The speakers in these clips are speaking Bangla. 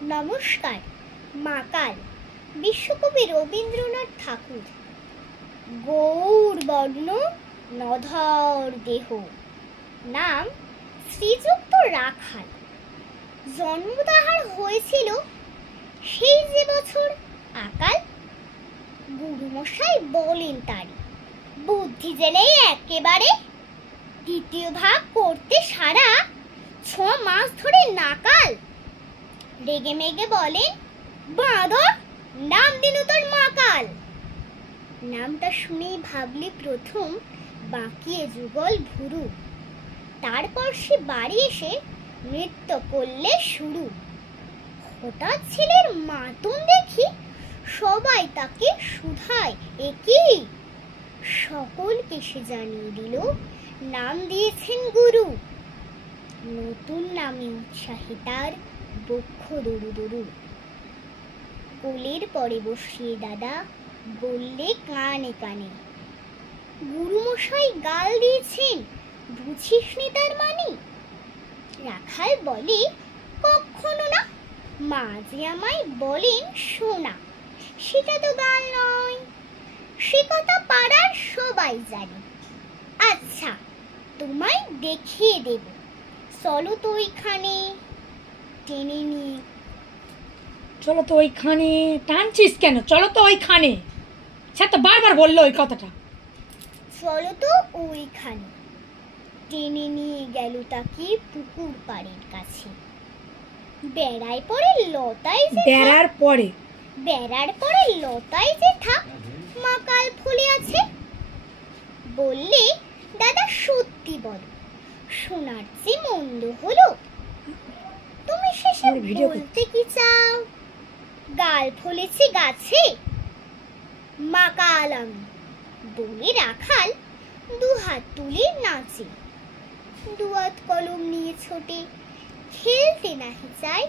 নমস্কার। মাকাল বিশ্বকবি রবীন্দ্রনাথ ঠাকুর। গৌর বর্ণ নধর দেহ, নাম শ্রীযুক্ত রাখাল। জন্ম তাহার হয়েছিল সেই যে বছর আকাল। গুরুমশাই বলেন তারি বুদ্ধি জেলেই একেবারে, দ্বিতীয় ভাগ করতে সারা 6 মাস ধরে নাকাল। রেগে মেগে বলেন, বাঁদর নাম দিনু তোর মাকাল। নামটা শুনেই ভাবলি প্রথম বাঁকিয়ে যুগল ভুরু, তারপর সে বাড়ি এসে নৃত্য করলে শুরু। হঠাৎ ছেলের মাতন দেখি সবাই তাকে শুধায়, একই সকলকে সে জানিয়ে দিল নাম দিয়েছেন গুরু। নতুন নামে উৎসাহী তার বক্ষ দরু দরু। কোলের পরে বসিয়ে দাদা বললে কানে কানে, গুরুমশাই গাল দিয়েছেন বুঝিস নি তার মানে। রাখাল বলে, কখনো না, মা যে আমায় বলেন শোনা, সেটা তো গাল নয়, সে কথা পাড়ার সবাই জানে। আচ্ছা তোমায় দেখিয়ে দেব, চলো তো ওইখানে। টেনে নিয়ে চলো তো ওইখানে, টানছিস কেন? চলো তো ওইখানে। সে তো বারবার বললো ওই কথাটা। চলো তো ওইখানে। টেনে নিয়ে গেল তাকে পুকুর পাড়ের কাছে। বেড়ার পরে লতায় জেঠা মাকাল ফুলে আছে। বললে, দাদা সত্যি বলো, শোনার যে মন্দ হলো, তুমি শেষে বলতে কি চাও? গাল ফলেছে গাছে মাকাল আমি, বলে রাখাল দুহাত তুলে নাচে। দুহাত কলম নিয়ে ছোটে, খেলতে নাহি চাই।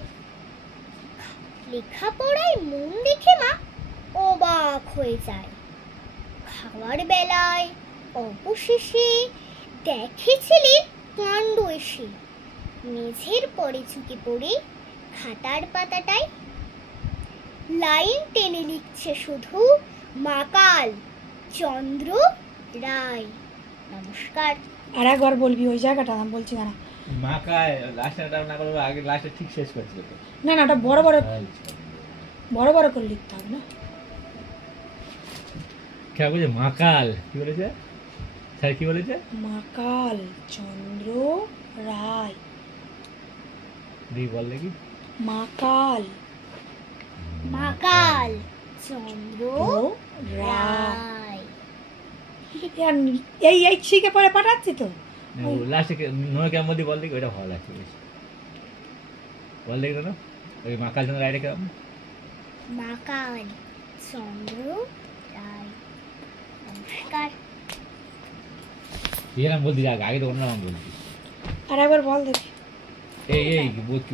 লেখাপড়ায় মন দেখে মা অবাক হয়ে যায়। খাওয়ার বেলায় অবশেষে দেখে ছেলের কাণ্ড এসে, মেঝের পরে ঝুঁকে পড়ে খাতার পাতাটায় লাইন টেনে লিখছে শুধু মাকাল চন্দ্র রায়। নমস্কার। আর একবার বলবি ওই জায়গাটা, আমি বলছি না মাকাল লাস্টটা না করব, আগে লাস্টে ঠিক শেষ করছিল তো। না ওটা বড় বড় করে লিখতে হবে না। কে বলে মাকাল? কি বলেছে স্যার? কি বলেছে? মাকাল চন্দ্র রায়। দি বল দেখি। মাকাল চন্দ্র রায়। এই শিখে পরে পাঠাচ্ছি তো। লাস্টে নো কেমন মধ্যে বল দেখি, ওইটা ভালো লাগছে বেশ। বল দেখি না ওই মাকাল চন্দ্র রায়টা কেমন? মাকাল চন্দ্র রায়। নমস্কার। এরকম বলতে আগে তো অন্য নাম বলছি। আর একবার বল দেখি। এই কি বলছি